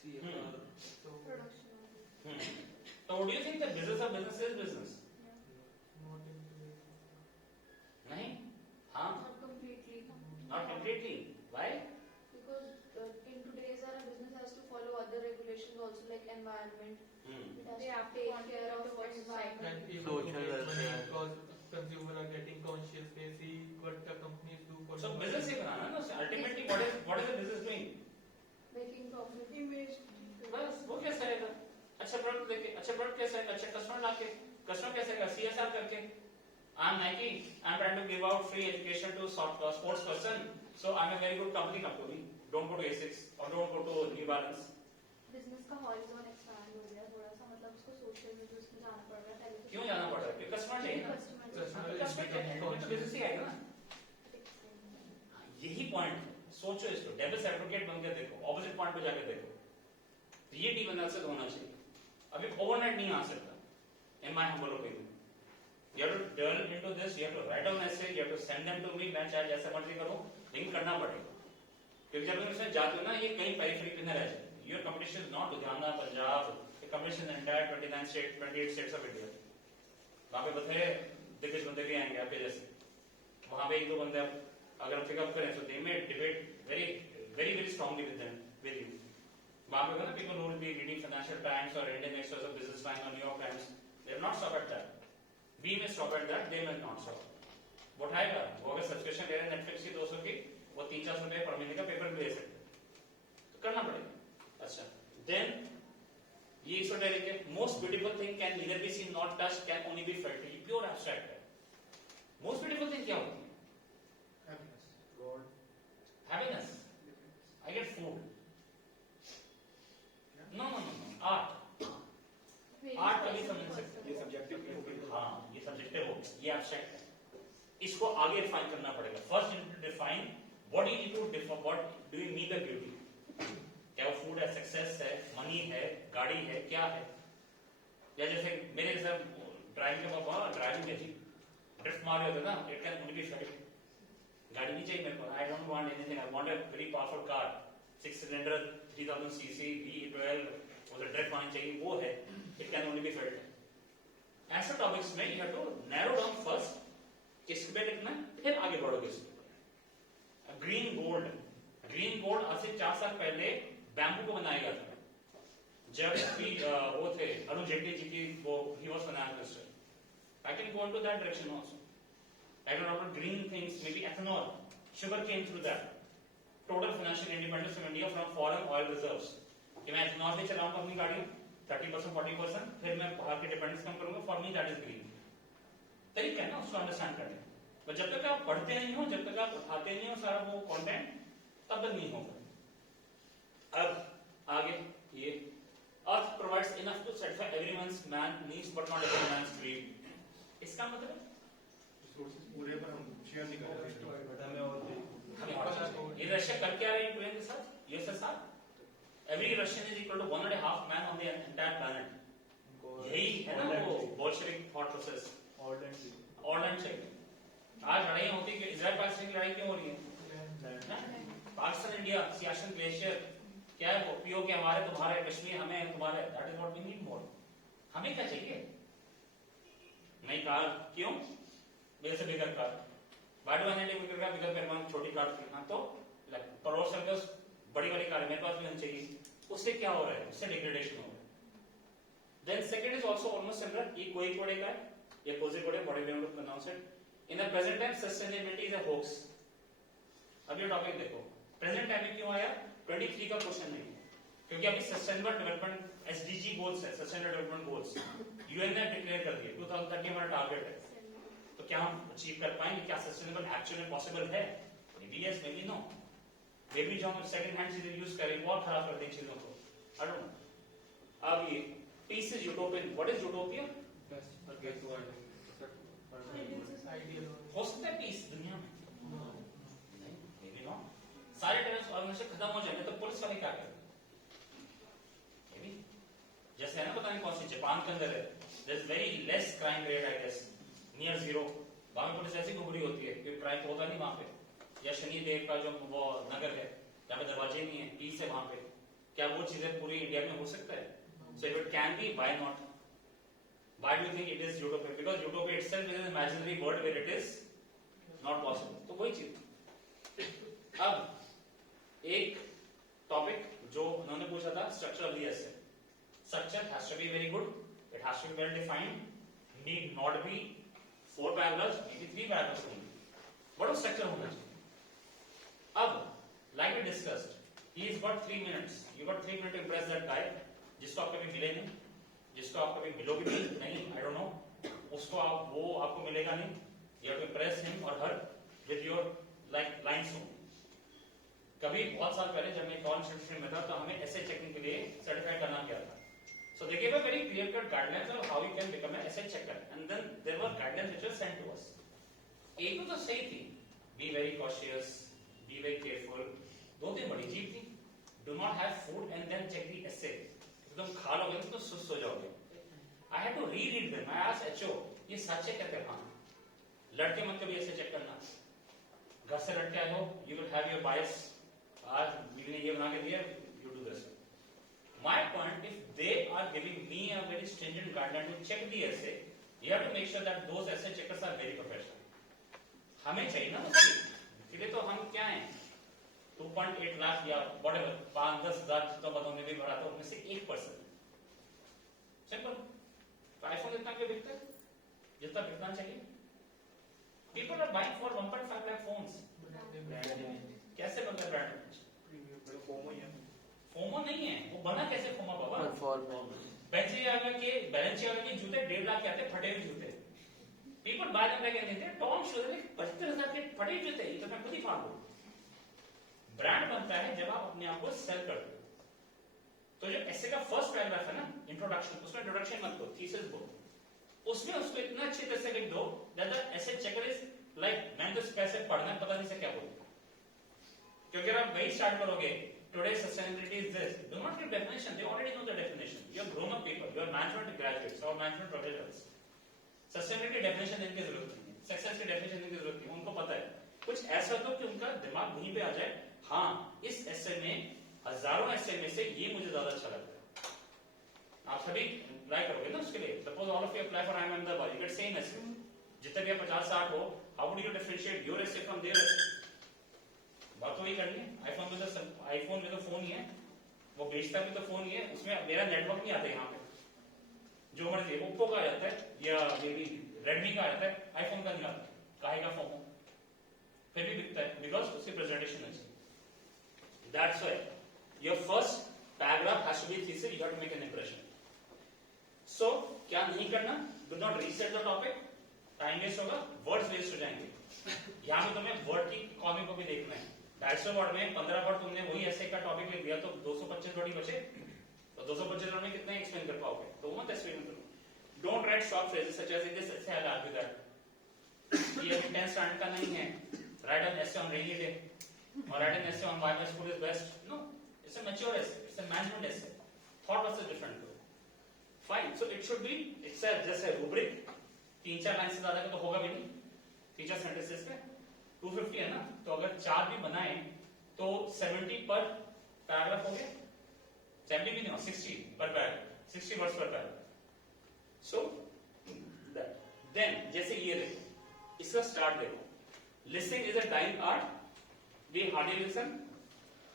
CFR. So Production. So do you think the business of business is business? not into it. नहीं, हाँ, Not completely. not completely. Why? Because in today's era, business has to follow other regulations also, like environment. It has They to have to take care of contribute to environment. And even Social to make money, welfare. because consumers are getting conscious. They see what the companies do for So the business ही बनाना ना. Ultimately, what is the business doing? Making profit. Image. बस वो कैसे आएगा? अच्छा product लेके, अच्छा product कैसे आएगा? अच्छा कस्टमर लाके, कस्टमर कैसे आएगा? CSR करके. I'm Nike. I'm trying to give out free education to sports person. So I'm a very good company. Come to me. Don't go to Asics or don't go to New Balance. Business का horizon expand हो गया थोड़ा सा, मतलब उसको social business में जाना पड़ रहा है. पहले तो क्यों जाना पड़ रहा है? क्योंकि कस्टमर चाहिए ना. Customer is कस्टमर क्या है? becoming तो बिजनेस conscious. ही आएगा ना. यही पॉइंट सोचो, इसको डेविल्स एडवोकेट बनकर देखो, ऑपोजिट पॉइंट पे जाकर देखो. ये डीप एनालिसिस होना चाहिए. अभी ओवरनाइट नहीं आ सकता. In my humble opinion, you have to delve into this, you have to write down essay, you have to send them to me. मैं चाहे जैसा मर्जी करूं, लेकिन करना पड़ेगा. क्योंकि जब तुम इसमें जाते हो ना, ये कहीं पेरिफेरी पे न रह जाए. Your competition is not Ludhiana, Punjab. The competition is entire 28 states of India. वहाँ पे बथे दिग्गज बंदे भी आएंगे आपके जैसे. वहाँ पे 1-2 बंदे अगर पिकअप करें तो they may debate very strongly with you. वहाँ पे ना people who will be reading Financial Times or Indian Express or Business Line or New York Times, they will not stop at that. We may stop at that, they may not stop. वो उठाएगा, वो अगर subscription ले रहे हैं Netflix की 200 की, वो 300-400 रुपए पर महीने का पेपर भी ले सकते हैं. तो करना पड़ेगा. अच्छा, then ये esoteric है. Most beautiful thing can neither be seen nor touched, can only be felt. ये pure abstract है. Most beautiful thing क्या होती है? Happiness. I get food. No. Art. Art कभी समझ सकते. ये सब्जेक्टिव हाँ, ये सब्जेक्टिव हो गया, ये abstract है. इसको आगे डिफाइन करना पड़ेगा. First you need to define what you need to define, what do you mean by beauty. क्या वो फूड है, सक्सेस है, मनी है, गाड़ी है, क्या है. या जैसे मेरे जैसा ड्राइविंग के पापा ड्राइविंग के जी ड्रिफ्ट मार रहे होते ना, it can only be fad. गाड़ी नहीं चाहिए मेरे को, I don't want anything, I want a very powerful car, 6 cylinder 3000 CC V12 और ड्रिफ्ट आनी चाहिए, वो है. It can only be fad. ऐसे टॉपिक्स में you have to narrow down first किस पे लिखना है, फिर आगे बढ़ोगे इसके ऊपर. ग्रीन गोल्ड, ग्रीन गोल्ड आज से 4 साल पहले बैम्बू को बनाया गया था. जब भी वो थे अरुण जेटली जी की, वो he was finance minister. I can go into that direction also. I don't know, green things, maybe ethanol, sugar came through that. Total financial independence of India from foreign oil reserves. कि मैं ethanol से चलाऊंगा अपनी गाड़ी 30% 40%, फिर मैं बाहर की डिपेंडेंस कम करूंगा. For me that is green. तरीका है ना उसको अंडरस्टैंड करने. पर जब तक आप पढ़ते नहीं हो, जब तक आप उठाते नहीं हो सारा वो कंटेंट, तब तक नहीं होगा. अब आगे ये Earth provides enough to satisfy everyone's man needs but not every man's greed. इसका मतलब रिसोर्सेज पूरे पर हम शेयर नहीं कर रहे. ये रशिया कर क्या रहे हैं यूक्रेन के साथ, यूएस के साथ. Every Russian is equal to 1.5 man on the entire planet. यही है ना वो बोल्शेविक थॉट प्रोसेस. ऑर्डर चाहिए. आज लड़ाइयां होती है कि इजराइल पाकिस्तान की लड़ाई क्यों हो रही है. पाकिस्तान इंडिया सियाचिन ग्लेशियर, क्या है वो पीओ के हमारे तुम्हारे, कश्मीर हमें तुम्हारे. That is what we need more. हमें क्या चाहिए, नई कार. क्यों, मेरे से bigger car. Bide one bigger car, bigger मेरे पास छोटी कार थी. हाँ तो करोड़ से बड़ी बड़ी कार मेरे पास भी नहीं चाहिए. उससे क्या हो रहा है, उससे डिग्रेडेशन हो रहा है. Then second is also almost similar. ये कोई कोड़े का है, ये कोई कोड़े बॉडी way to pronounce it. In the present time sustainability is a hoax. अब ये टॉपिक देखो, प्रेजेंट टाइम में क्यों आया, 23 का क्वेश्चन नहीं, क्योंकि अभी सस्टेनेबल डेवलपमेंट एसडीजी गोल्स है, सस्टेनेबल डेवलपमेंट गोल्स यूएन ने डिक्लेयर कर दिए. 2030 हमारा टारगेट है. तो क्या हम अचीव कर पाएंगे, क्या सस्टेनेबल एक्चुअली पॉसिबल है. Maybe yes, maybe no. Maybe जो हम सेकंड हैंड चीजें यूज करें बहुत खराब कर दें चीजों को. I don't know. अब ये peace is utopian. What is utopia. हो सकता है पीस दुनिया में, मेबी नो. सारे टेररिस्ट ऑर्गेनाइजेशन खत्म हो जाएंगे तो पुलिस वाले क्या करेंगे. जैसे है ना, पता नहीं कौन सी जापान के अंदर है, there is very less crime rate I guess, near zero. वहां में पुलिस ऐसी घूम रही होती है कि क्राइम होता नहीं वहां पे. या शनि देव का जो वो नगर है जहाँ पे दरवाजे नहीं है, पीस है वहां पे. क्या वो चीजें पूरी इंडिया में हो सकता है. So if it can be, why not. Why do you think it is utopia. Because utopia itself is an imaginary world where it is not possible. तो वही चीज. अब एक टॉपिक जो उन्होंने पूछा था, structure of the essay. Structure has to be very good. It has to be well defined. Need not be 4 paragraphs, maybe 3 paragraphs only. What a structure होना चाहिए. अब, like we discussed, he's got 3 minutes. You got 3 minutes to impress that guy. जिसको आप कभी मिले नहीं, जिसको आप कभी मिलोगे नहीं, I don't know. उसको आप वो आपको मिलेगा नहीं. You have to impress him or her with your like lines only. कभी बहुत साल पहले जब मैं कॉलेज इंस्टीट्यूशन में था तो हमें ऐसे चेकिंग के लिए सर्टिफाई करना क्या था. So they gave a very clear-cut guidelines of how you can become an essay checker, and then there were guidelines which were sent to us. एक तो सही थी, be very cautious, be very careful. दो तीन बड़ी चीज थी, do not have food and then check the essay. तुम खा लोगे तो सुस्त हो जाओगे. I had to reread them. I asked HO, ये सच है क्या कहते हैं. लड़के मत कभी ऐसे चेक करना. घर से लड़के आए हो, you will have your bias. आज बीवी ने ये बना के दिया, you do this. My point, if they are giving me a very stringent guideline to check the essay, you have to make sure that those essay checkers are very professional. हमें चाहिए ना उसके, इसलिए तो हम क्या हैं, 2.8 लाख या whatever 5-10 हजार तो बतौर में भी बढ़ा था, उनमें से 1%. सिंपल. आईफोन इतना क्यों बिकता है, जितना बिकना चाहिए. People are buying for 1.5 lakh phones. कैसे बनता है ब्रांड. फोमो नहीं है, वो बना कैसे फोमो बाबा. बैलेंसियागा के जूते 1.5 लाख के आते, फटे हुए जूते. People bye them like anything. Tom shoes 75,000 के फटे जूते, ये तो मैं खुद ही फाड़ दूं. ब्रांड बनता है जब आप अपने आप को सेल करते हो. तो जो ऐसे का फर्स्ट पैराग्राफ है ना, इंट्रोडक्शन, उसमें इंट्रोडक्शन मत दो, थीसिस दो. उसमें उसको इतना अच्छी तरह से लिख दो that the essay checker is like मैंने तो कैसे पढ़ना है पता नहीं से क्या बोलूं, क्योंकि आप वही स्टार्ट करोगे today sustainability is this, do not give definition, they already know the definition, you are grown up people, you are management graduates और मैनेजमेंट प्रोफेशनल्स, सस्टेनेबिलिटी डेफिनेशन देने की जरूरत नहीं है, सक्सेस की डेफिनेशन देने की जरूरत नहीं है, उनको पता है कुछ ऐसा तो कि उनका दिमाग वहीं पे आ जाए, हाँ इस एस्से में हजारों एस्से में से ये मुझे ज्यादा अच्छा लगता है। आप सभी अप्लाई करोगे ना उसके लिए, suppose all of you apply for I am the boy, you get same essay, जितने भी 50-60 हो, how would you differentiate your essay from their essay? बात तो वही करनी है। आईफोन में तो फोन ही है, वो बेचता भी तो फोन ही है, उसमें मेरा नेटवर्क नहीं आता यहाँ पे, जो मर्जी ओप्पो का आ जाता है या मेरी रेडमी का आ जाता है, आईफोन का नहीं आता, काहे का फोन फिर भी बिकता है, बिकॉज उसकी प्रेजेंटेशन अच्छी। That's why your first paragraph has to be thesis, you have to make an impression. So क्या नहीं करना, do not reset the topic, time waste होगा, वर्ड्स वेस्ट हो जाएंगे। यहाँ पे तुम्हें वर्ड की कॉमी को भी देखना है, 250 वर्ड में 15 वर्ड तुमने वही ऐसे का टॉपिक लिख दिया तो 225 वर्ड ही बचे, तो 225 वर्ड में कितना एक्सप्लेन कर पाओगे, तो मत एक्सप्लेन करो। Don't write short phrases such as this ऐसे आई आर्ग्यू दैट ये 10th स्टैंडर्ड का नहीं है, write an essay on rainy day or write an essay on why my school is best, no it's a mature essay, it's a management essay, thought was different, fine. So it should be it's a just a rubric, 3-4 line से ज्यादा का तो होगा भी नहीं, 3-4 sentences पे 250 है ना, तो अगर 4 भी बनाए तो 70 पर पैराग्राफ हो गया, 70 भी नहीं, 60 पर पैराग्राफ, 60 वर्ड्स पर पैराग्राफ। सो देन जैसे ये देखो, इसका स्टार्ट देखो, listening is a dying art, we hardly listen,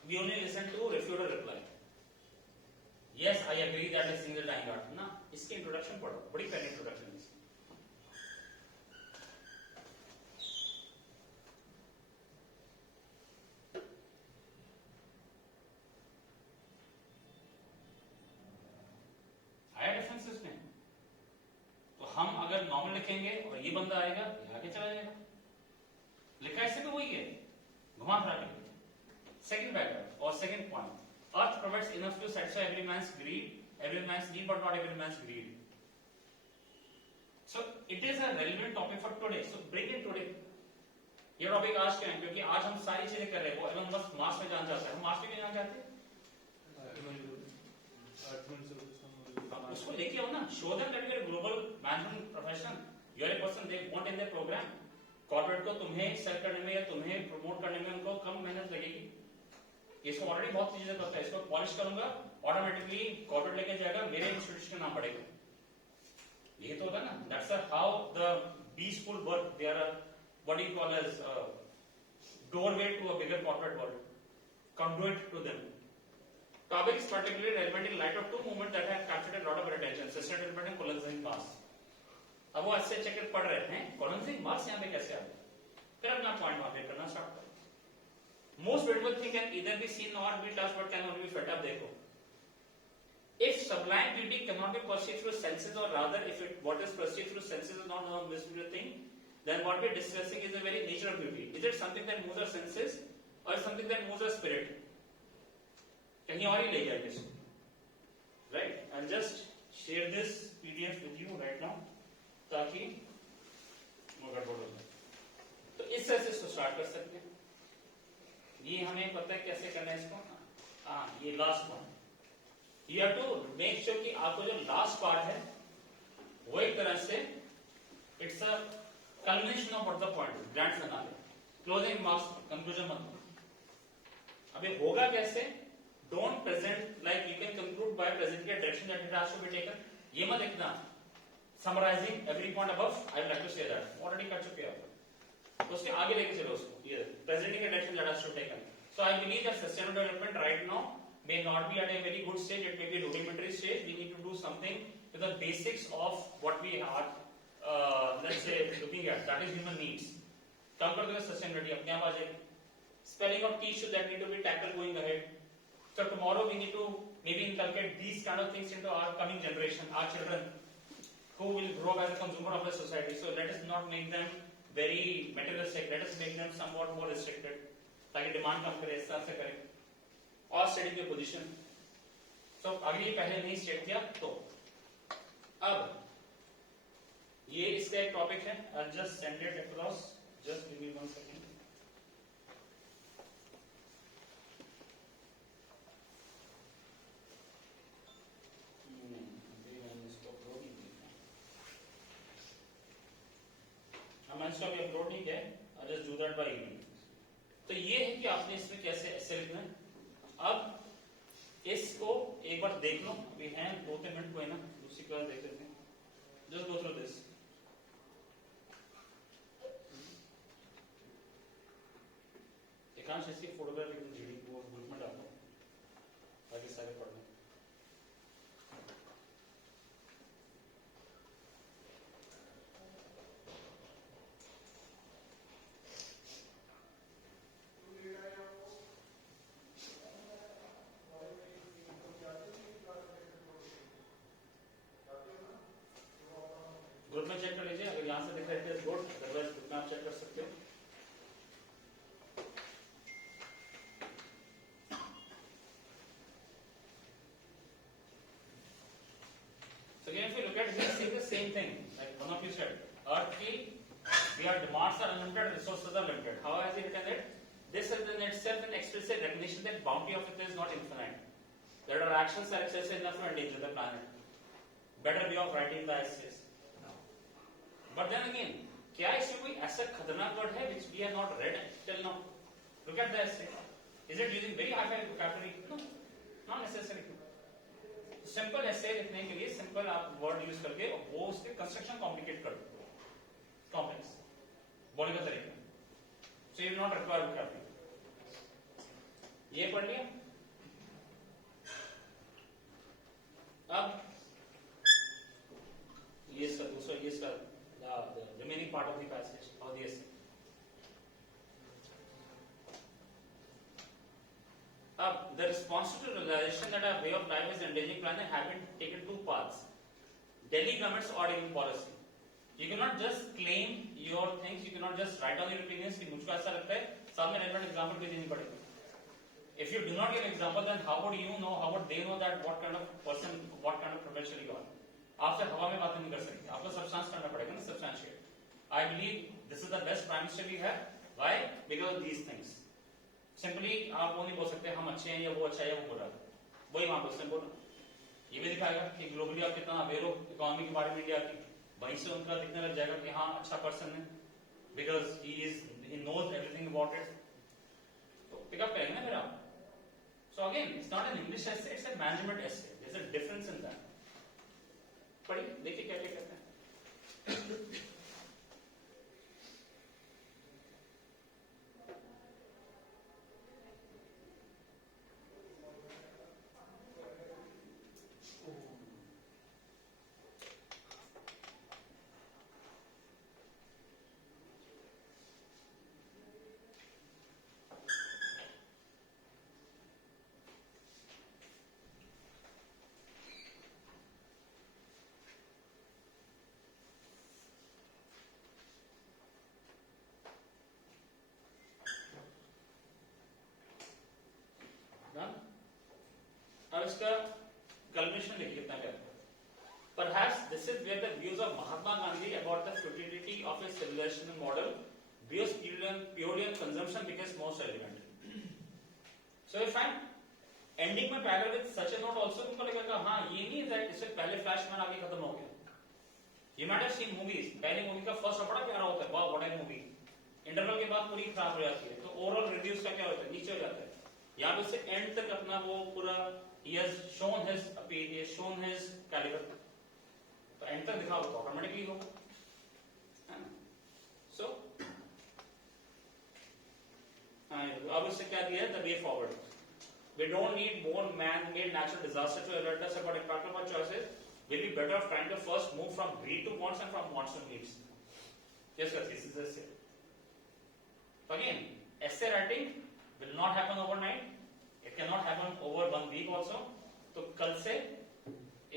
we only listen to refute और reply. Yes I agree that listening is a dying art ना, इसकी इंट्रोडक्शन पढ़ो, बड़ी प्यारी इंट्रोडक्शन है। हम अगर नॉर्मल लिखेंगे और ये बंदा आएगा, ये आगे चला जाएगा, लिखा इससे भी वही है, घुमा फिरा के। सेकंड पैराग्राफ और second point, earth provides enough to satisfy every man's greed, every man's need but not every man's greed. So it is a relevant topic for today, so bring it today. ये topic आज क्या है, क्योंकि आज हम सारी चीजें कर रहे हैं, वो एलन मस्क मार्स में जाना चाहता है, हम मार्स में भी जाना चाहते हैं, उसको लेके आओ ना, show them that you are global management professional, you are a person they want in their program. Corporate को तुम्हें सेल करने में या तुम्हें प्रमोट करने में उनको कम मेहनत लगेगी, इसको ऑलरेडी बहुत चीजें करता है, इसको पॉलिश करूंगा ऑटोमेटिकली कॉर्पोरेट लेके जाएगा, मेरे इंस्टीट्यूशन का नाम बढ़ेगा। ये तो होता है ना, that's how the B school work, they are what you call as doorway to a bigger corporate world, conduit to them. Topic is particularly relevant in light of two movements that have captured a lot of attention, sustainable development and Collinson Mars. अब वो अच्छे checker पढ़ रहे हैं, Collinson Mars यहाँ पे कैसे आ गए, फिर अपना पॉइंट वहां पे करना स्टार्ट करो। Most beautiful thing can either be seen or be touched, but cannot be felt. अब देखो, if sublime beauty cannot be perceived through senses, or rather, if what is perceived through senses is not a visible thing, then what we are discussing is the very nature of beauty. Is it something that moves our senses, or something that moves our spirit? कहीं और ही ले जाएंगे इसको, right? I'll just share this PDF with you right now, ताकि गड़बड़ हो जाए। तो इस तरह से इसको स्टार्ट कर सकते हैं। ये हमें पता है कैसे करना है इसको। हाँ, ये last point, you have to make sure कि आपको जो लास्ट पार्ट है वो एक तरह से it's a culmination of what the point is, grand finale, closing marks, conclusion मत करो। अब ये होगा कैसे? Don't present like you can conclude by presenting a direction that it has to be taken. ये मत लिखना summarizing every point above. I would like to say that already कर चुके हैं, तो उसके आगे लेके चलो उसको, ये presenting a direction that has to be taken. So I believe that sustainable development right now may not be at a very good stage. It may be a rudimentary stage. We need to do something to the basics of what we are let's say looking at, that is human needs. कम कर दो sustainability, अपने आप आ जाएगी। Spelling of key issues that need to be tackled going ahead. So tomorrow we need to maybe inculcate these kind of things into our coming generation, our children, who will grow up as a consumer of the society. So let us not make them very materialistic. Let us make them somewhat more restricted, ताकि demand कम करे, इस तरह से करें, और study की position. So अगली पहले नहीं स्टेट किया, तो अब ये इसका एक टॉपिक है, I'll just send it across Just give me 1 second. मैंने इसको अभी अपलोड नहीं किया है, I'll just do that by email. तो ये है कि आपने इसमें कैसे ऐसे लिखना है। अब इसको एक बार देख लो, अभी हैं 2-3 मिनट को है ना, दूसरी क्लास देख लेते हैं। Just go through this. एकांश इसकी फोटोग्राफ एक रीडिंग वो ग्रुप में डालो ताकि सारे पढ़ लें। ग्रुप में चेक कर लीजिए, अगर यहाँ से दिख रहा है गुड, अदरवाइज ग्रुप में आप चेक कर सकते हो। So again, if you look at here, see the same thing. Like one of you said, Earth ki, our demands are unlimited, resources are limited. How has he written it? This is in itself an explicit recognition that bounty of it is not infinite. That our actions are excessive enough to endanger the planet. Better way of writing the essays. But then again, क्या इसमें कोई ऐसा खतरनाक word है which we have not read till now? Look at the essay. Is it using very high vocabulary? No, not necessarily. Simple ऐसे लिखने के लिए सिंपल आप वर्ड यूज करके वो उसके कंस्ट्रक्शन कॉम्प्लिकेट कर दो, कॉम्प्लेक्स बोलने का तरीका, so you not require vocabulary. ये पढ़ लिया। अब ये इसका दूसरा, ये इसका remaining part of the passage और the essay. The response to the realization that our way of life is endangering planet have been taken two paths. Delhi government's odd even policy. You cannot just claim your things. You cannot just write down your opinions. कि मुझको ऐसा लगता है, सामने relevant example भी देनी पड़ेगी. If you do not give example, then how would you know? How would they know that what kind of person, what kind of professional you are? आप सिर्फ हवा में बात नहीं कर सकते. आपको substance करना पड़ेगा ना, substantiate. I believe this is the best prime minister we have. Why? Because of these things. Simply आप वो नहीं बोल सकते हम अच्छे हैं या वो अच्छा है या वो बुरा है, वही वहां पर बोलो। ये भी दिखाएगा कि ग्लोबली आप कितना अवेयर हो इकोनॉमी के बारे में इंडिया की, वहीं से उनका दिखने लग जाएगा कि हाँ अच्छा पर्सन है, because he knows everything about it. तो पिकअप करेंगे ना फिर आप। So again it's not an English essay, it's a management essay, there is a difference in that. पढ़िए देखिए क्या क्या कहते हैं। अब इसका कल्मिनेशन देखिए कितना क्या है। Perhaps this is where the views of Mahatma Gandhi about the futility of a civilization model based purely on consumption becomes most relevant. So if I'm ending my paragraph with such a note also, तुमको लगेगा हाँ ये नहीं है इससे पहले फ्लैशमैन आगे खत्म हो गया। You might have seen movies, पहले मूवी का फर्स्ट बड़ा प्यारा होता है, वाह व्हाट अ मूवी, इंटरवल के बाद पूरी खराब हो जाती है, तो ओवरऑल रिव्यूज का क्या होता है, नीचे हो जाता है। यहाँ पे से एंड तक अपना वो पूरा he has shown his appeal, he has shown his caliber, तो एंड तक दिखाओ तो ऑटोमेटिकली होगा। सो अब इससे क्या दिया है, the way forward. We don't need more man-made natural disaster to alert us about impact of our choices. We'll be better off trying to first move from greed to wants and from wants to needs. Yes, sir, this is essay. Again, essay writing will not happen overnight. It cannot happen over 1 week also. तो कल से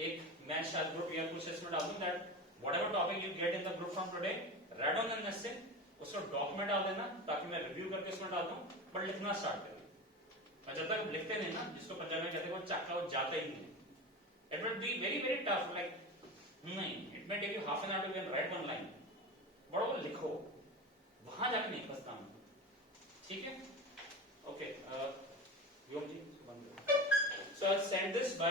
एक मैं शायद group या कुछ इसमें डाल दूं that whatever topic you get in the group from today, write down an essay, उसको डॉक्यूमेंट डाल देना ताकि मैं रिव्यू करके उसमें डाल दूं, बट लिखना स्टार्ट करें। और जब तक लिखते नहीं ना, जिसको पंजाबी में कहते हैं वो चाकला वो जाता ही नहीं। It will be very very tough, like नहीं, it may take you half an hour to even write one line, but वो लिखो, वहां जाके send this by